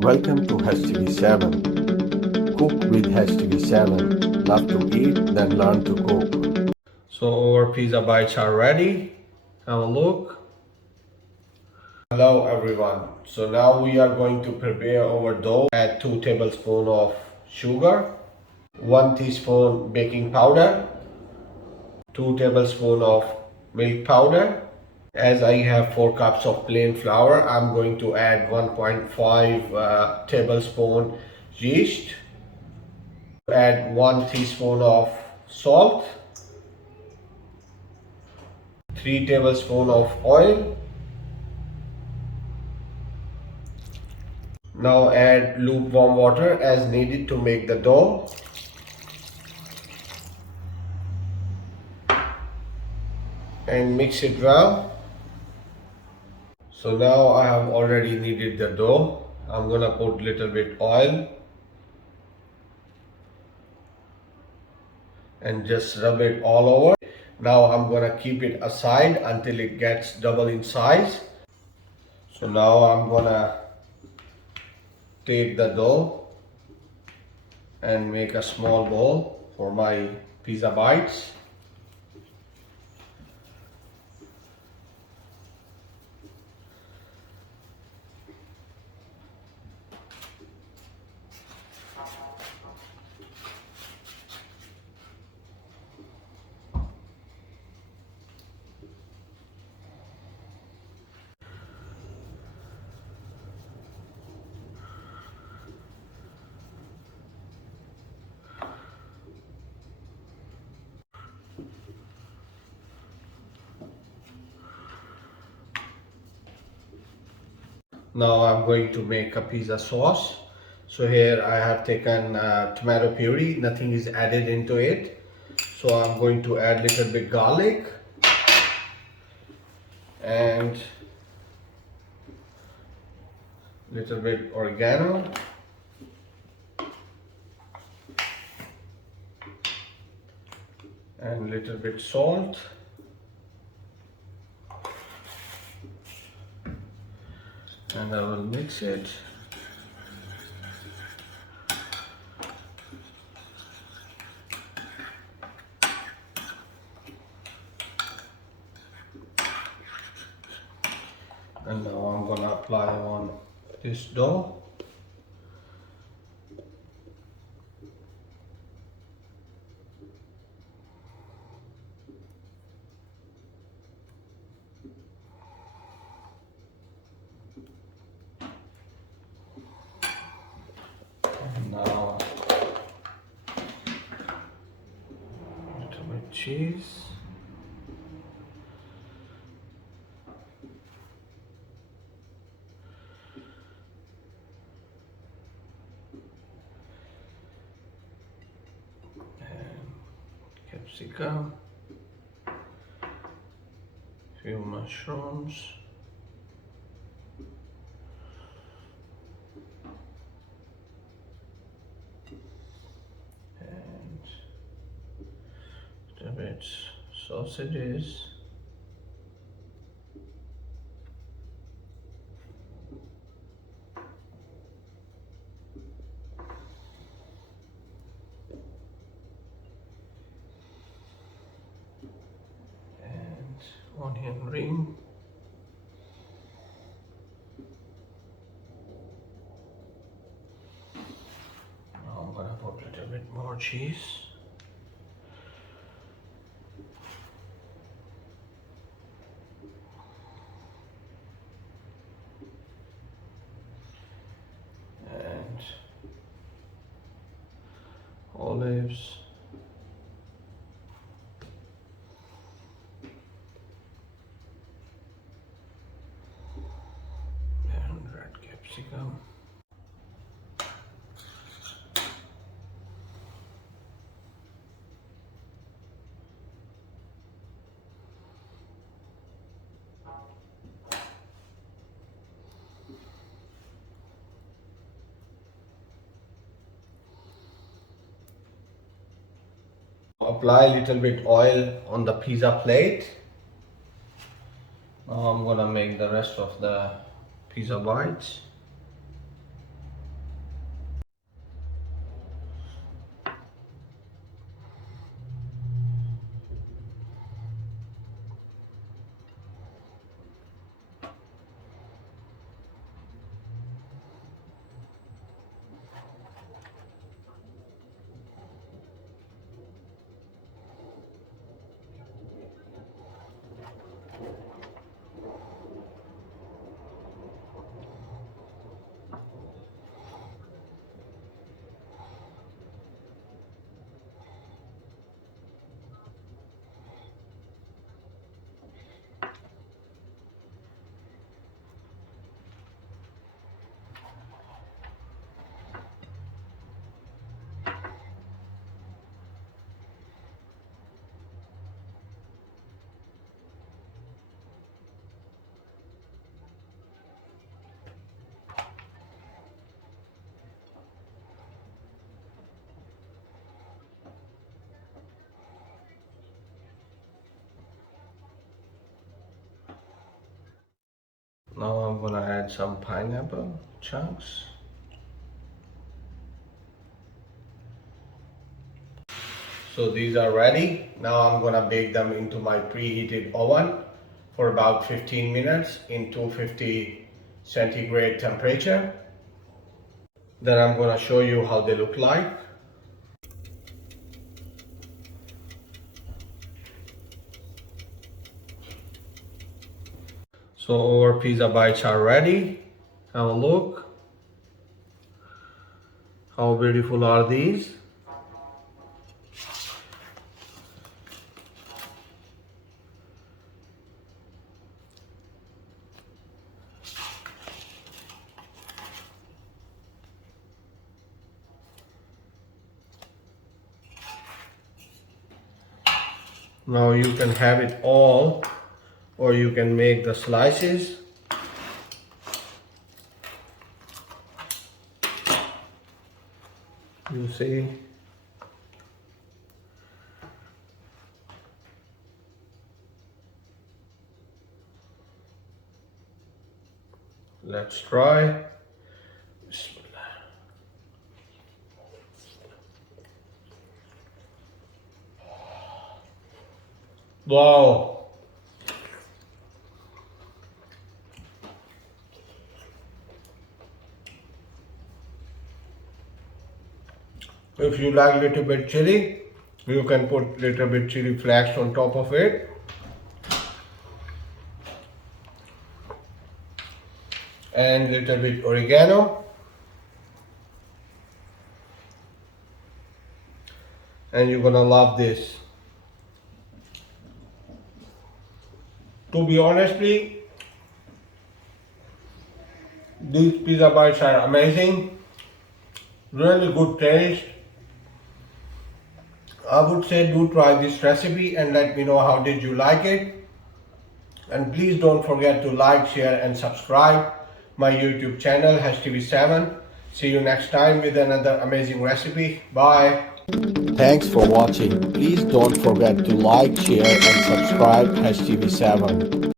Welcome to HTV7. Cook with HTV7. Love to eat, then learn to cook. So our pizza bites are ready. Have a look. Hello everyone. So now we are going to prepare our dough. Add 2 tablespoons of sugar, 1 teaspoon baking powder, 2 tablespoons of milk powder. As I have 4 cups of plain flour, I'm going to add 1.5 tablespoon yeast. Add 1 teaspoon of salt, 3 tablespoons of oil. Now add lukewarm water as needed to make the dough. And mix it well. So now I have already kneaded the dough. I'm gonna put little bit oil and just rub it all over. Now I'm gonna keep it aside until it gets double in size. So now I'm gonna take the dough and make a small bowl for my pizza bites. Now I'm going to make a pizza sauce. So here I have taken tomato puree, nothing is added into it. So I'm going to add little bit garlic and little bit oregano and little bit salt. And I will mix it. And now I'm gonna apply on this dough. And now a little bit cheese. Capsicum, few mushrooms, and a bit sausages. Onion ring, now I'm gonna put a little bit more cheese, and olives. Capsicum. Apply a little bit oil on the pizza plate. Now I'm gonna make the rest of the pizza bites. I'm gonna add some pineapple chunks. So these are ready. Now I'm gonna bake them into my preheated oven for about 15 minutes in 250 centigrade temperature. Then I'm gonna show you how they look like. So our pizza bites are ready. Have a look. How beautiful are these? Now you can have it all, or you can make the slices. You see, let's try. Wow. If you like little bit chili, you can put little bit chili flakes on top of it. And little bit oregano. And you're gonna love this. To be honestly, these pizza bites are amazing. Really good taste. I would say do try this recipe and let me know how did you like it. And please don't forget to like, share and subscribe my YouTube channel HTV7. See you next time with another amazing recipe. Bye. Thanks for watching. Please don't forget to like, share and subscribe HTV7.